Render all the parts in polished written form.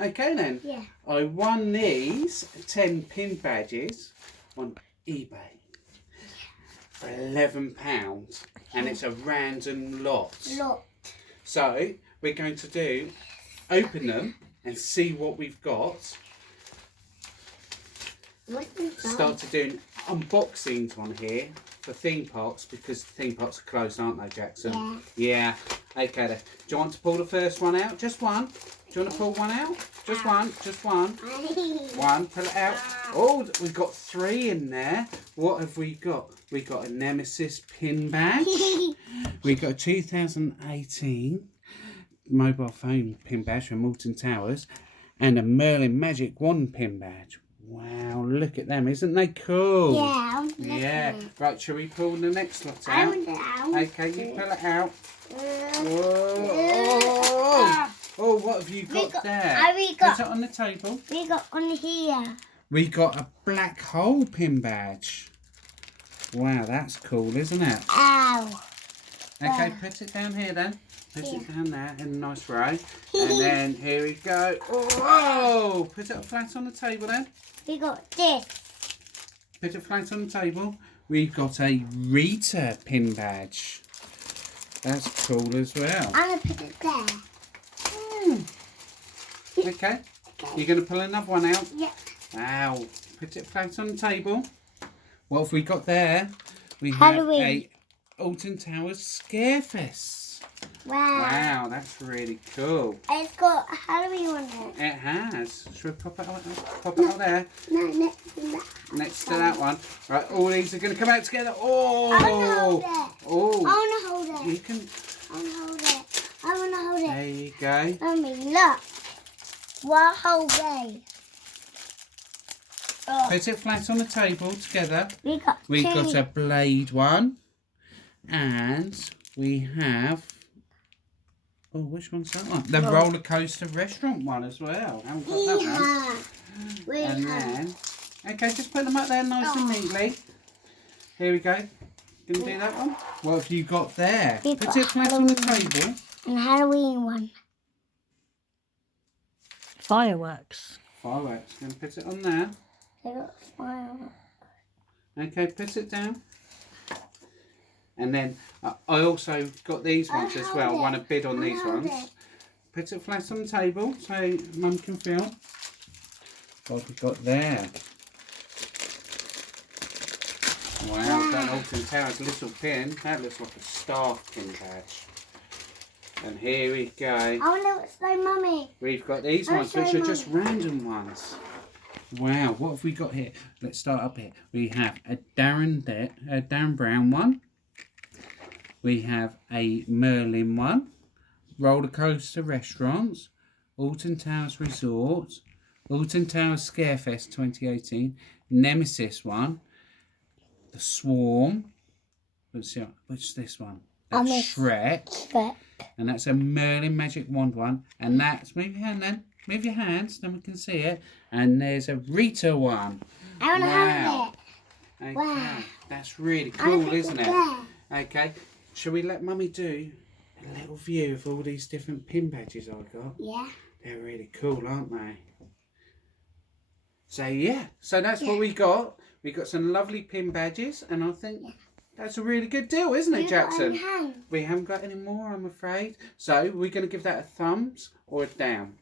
Okay then. Yeah. I won these 10 pin badges on eBay for £11, and it's a random lot. So we're going to open them and see what we've got. Started doing unboxings on here for theme parks because theme parks are closed, aren't they, Jackson? Yeah. Okay then. Do you want to pull the first one out? Just one. Do you want to pull one out? Just one. Just one. One. Pull it out. Oh, we've got 3 in there. What have we got? We got a Nemesis pin badge. We got a 2018 mobile phone pin badge from Alton Towers, and a Merlin Magic Wand pin badge. Wow, look at them. Isn't they cool? Yeah. Yeah. Right, shall we pull the next lot out? Okay, you pull it out. Oh, what have you got there? Put it on the table. We got on here. We got a black hole pin badge. Wow, that's cool, isn't it? Ow. Okay, put it down here then. Put it down there in a nice row. And then here we go. Whoa! Put it flat on the table then. We got this. Put it flat on the table. We've got a Rita pin badge. That's cool as well. I'm going to put it there. Okay. You're going to pull another one out? Yeah. Wow. Put it flat on the table. What have we got there? We have Halloween. a Alton Towers Scarefest. Wow, that's really cool. It's got a Halloween on it. It has. Should we pop it out there? No, next to that. Next to that one. Right, all these are going to come out together. Oh! I want to hold it. Oh! I want to hold it. You can... I want to hold it. I want to hold it. There you go. Mummy, look. What whole way? Oh. Put it flat on the table together. We've got a blade one. And we have... Oh, which one's that one? The roller coaster restaurant one as well. Haven't got that one. And then, okay, just put them up there nice and neatly. Here we go. Can you do that one? What have you got there? Put it flat on the table. And Halloween one. Fireworks. Fireworks. Then put it on there. They got fireworks. Okay, put it down. And then I also got these ones as well. Won a bid on these ones. Put it flat on the table so Mum can feel what we've got there. Wow, that Alton Towers little pin. That looks like a staff pin badge. And here we go. I want to explain, Mummy. We've got these ones, which are just random ones. Wow, what have we got here? Let's start up here. We have a Darren Brown one. We have a Merlin one, Roller Coaster Restaurants, Alton Towers Resort, Alton Towers Scarefest 2018, Nemesis one, The Swarm, which is this one? That's Shrek, and that's a Merlin Magic Wand one, and that's, move your hand then, move your hands, then we can see it, and there's a Rita one. I want to hold it. Okay, Wow. that's really cool, isn't it? Okay. Shall we let Mummy do a little view of all these different pin badges I've got? Yeah. They're really cool, aren't they? So yeah, so that's what we got. We got some lovely pin badges, and I think that's a really good deal, isn't it, Jackson? We haven't got any more, I'm afraid. So we're going to give that a thumbs or a down?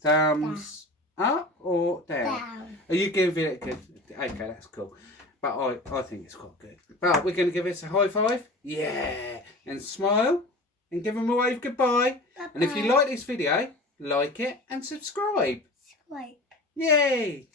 Thumbs up or down? Are you giving it a good? Okay, that's cool. But I think it's quite good. But we're going to give it a high five. Yeah. And smile. And give them a wave goodbye. Bye-bye. And if you like this video, like it and subscribe. Yay.